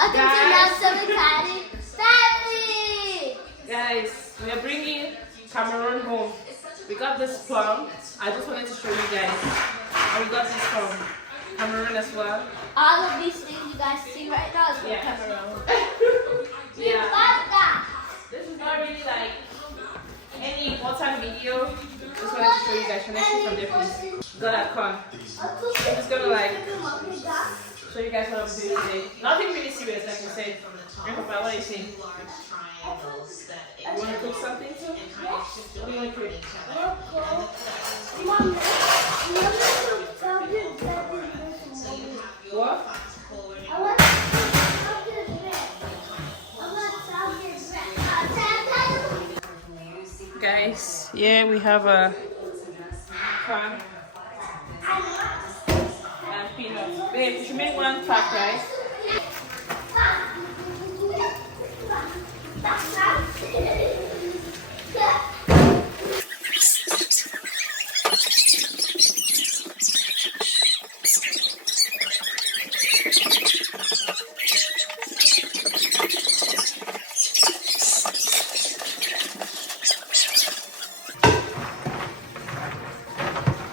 Family! Guys, we are bringing Cameroon home. We got this plum. I just wanted to show you guys. And we got this from Cameroon as well. All of these things you guys see right now is from Cameroon. Yeah. This is not really like any important video. Just wanted to show you guys. Can I see from there, please? Got a corn. I'm just gonna like show you guys what I'm doing today. Nothing really serious, like I said. Hey, Papa, what are you saying? You want to cook something too? What do you want to cook? What? Guys, yeah, we have a corn and peanuts. Babe, you should make one pack, right?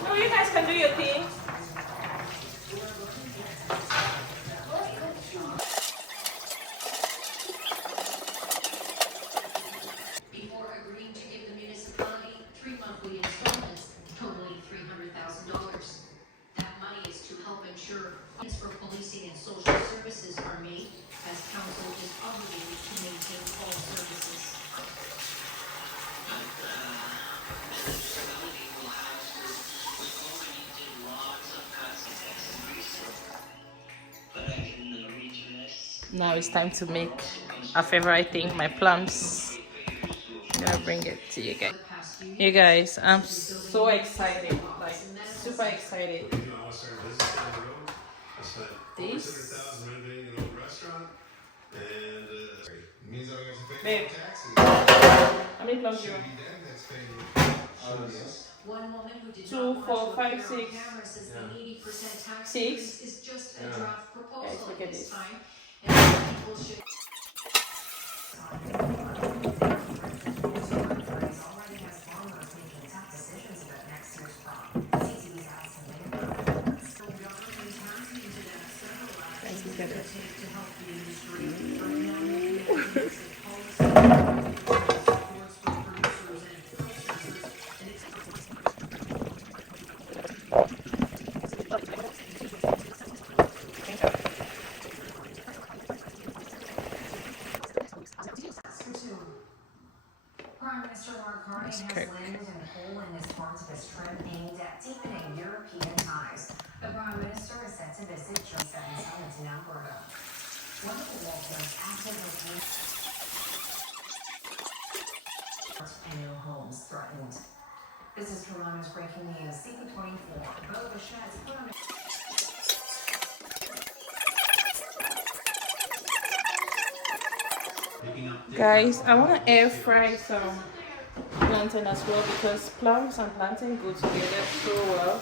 Oh, you guys can do your thing. For policing and social services are made as council is obligated to maintain all services. Now it's time to make our favorite thing, my plums. I'm gonna bring it to you guys. You guys, I'm so excited, like super excited. This. Babe, how many plums do you want? 2, 4, 5, 6. 6. Guys, look at this. Prime Minister Mark Carney has landed in Poland as part of his trip aimed at deepening European ties. The Prime Minister is set to visit G7 summit in Alberta. One of the world's most active and new homes threatened. This is Toronto's breaking news. CP24. Both the sheds put on Guys, I want to air fry some plantain as well because plums and plantain go together so well.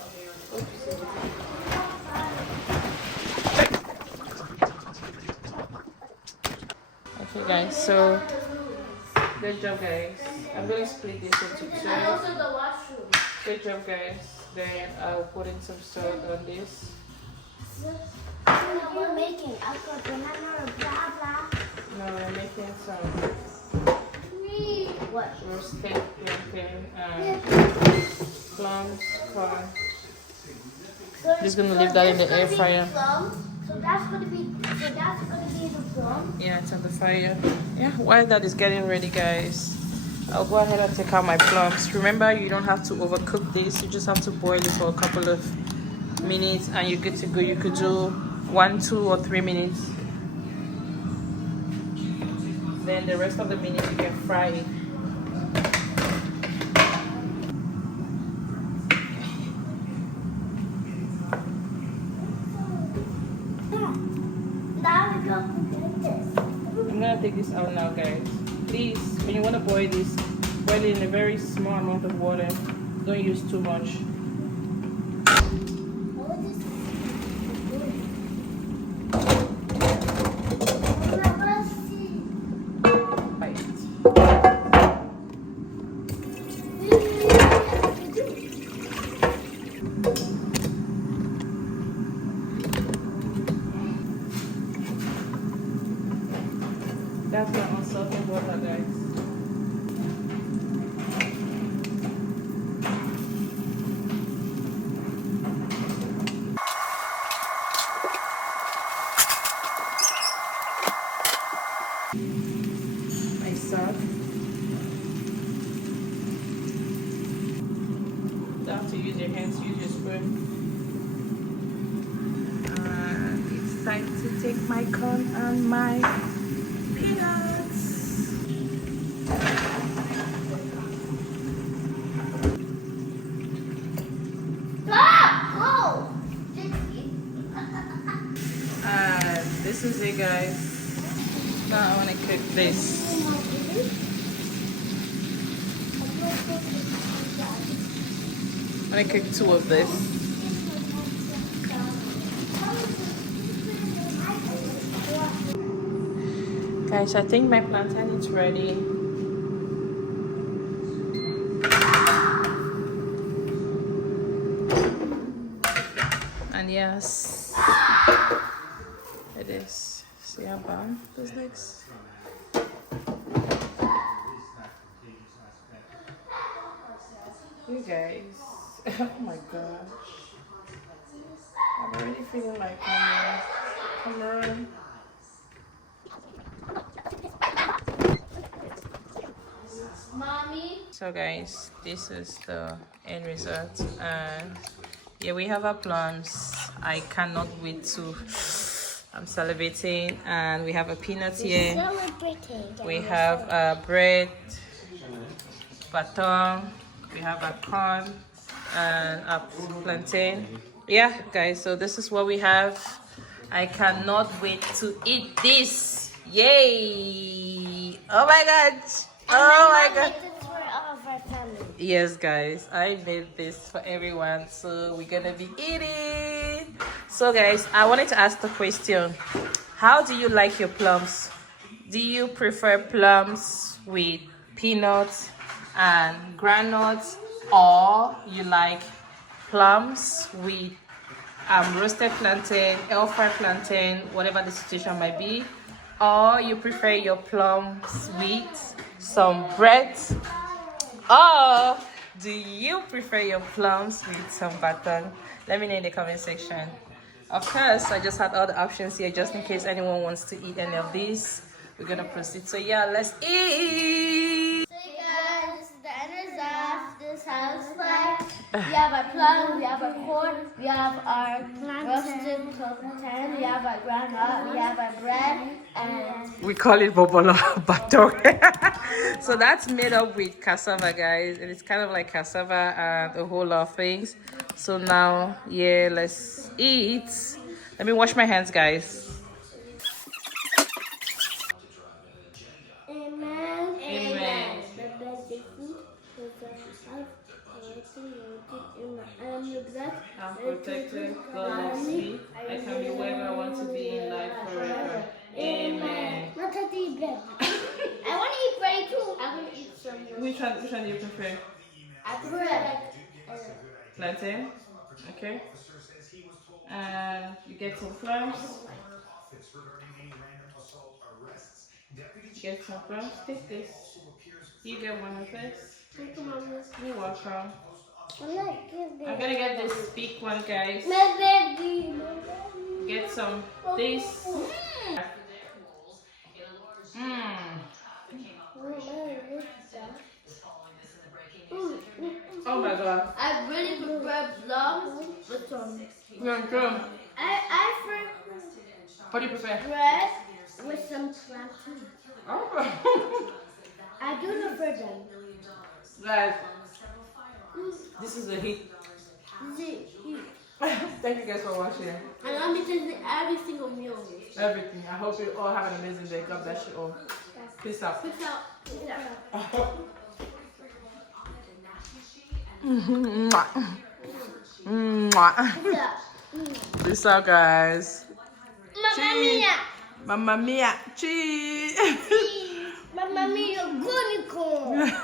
Okay guys, so good job guys. I'm going to split this into 2. Good job guys. Then I'll put in some salt on this. We're making apple banana blah blah. No, we're making some roasted plantain and plums. Just gonna leave that in the air fryer. So that's gonna be the plum. Yeah, it's on the fire. Yeah, while that is getting ready, guys, I'll go ahead and take out my plums. Remember, you don't have to overcook this. You just have to boil it for a couple of minutes, and you're good to go. You could do 1, 2, or 3 minutes. Then the rest of the minutes you can fry it. I'm gonna take this out now, guys. Please, when you want to boil this, boil it in a very small amount of water. Don't use too much. That's my unsalted water, guys. My salt. You don't have to use your hands, use your spoon. It's time to take my corn and my peanuts. Ah! Oh! This is it, guys. Now I want to cook this. I'm going to cook 2 of this. Guys, I think my plantain is ready. And yes, it is. See how brown this looks? You guys, oh my gosh. I'm already feeling like Cameroon. Mommy. So guys, this is the end result, and yeah, we have our plums. I cannot wait to. I'm salivating, and we have a peanut here. We have bread, baton. We have a corn and a plantain. Yeah, guys. So this is what we have. I cannot wait to eat this. Yay! Oh my god! Oh my god! Yes, guys, I made this for everyone, so we're gonna be eating. So guys, I wanted to ask the question, how do you like your plums? Do you prefer plums with peanuts and granules, or you like plums with roasted plantain, air-fried plantain, whatever the situation might be, or you prefer your plums with some bread, or do you prefer your plums with some baton? Let me know in the comment section. Of course, I just had all the options here just in case anyone wants to eat any of these. We're gonna proceed. So yeah, let's eat. So guys, this is the end result. This house like we have our plum, we have our corn, we have our roasted plantain, we have our groundnut, we have our bread, and We call it bobola baton. So that's made up with cassava, guys, and it's kind of like cassava and a whole lot of things. So now, yeah, let's eat. Let me wash my hands, guys. amen. Amen. The best food was I am your blood. I'm protected. God loves me. I can be wherever I want to be in life forever. Amen. Not to eat bread. I want to eat bread too. I want to eat some. Which one do you prefer? I prefer like Plantain. Okay. And you get some plums. Get some plums. Take this. You get one of this. You're welcome. I'm gonna get this big one, guys. Get some this. Oh my god. I really prefer plums with some. I prefer What do you prefer? bread with some plantain. Oh. I do prefer them. Guys, this is a hit. Thank you guys for watching. And let me taste every single meal. Everything. I hope you all have an amazing day. God bless you all. Peace out. Peace out. Peace out. Mwah. Mwah. Peace out. Peace out, guys. Mamma mia! Mamma mia. Cheese. Mamma mia! unicorn.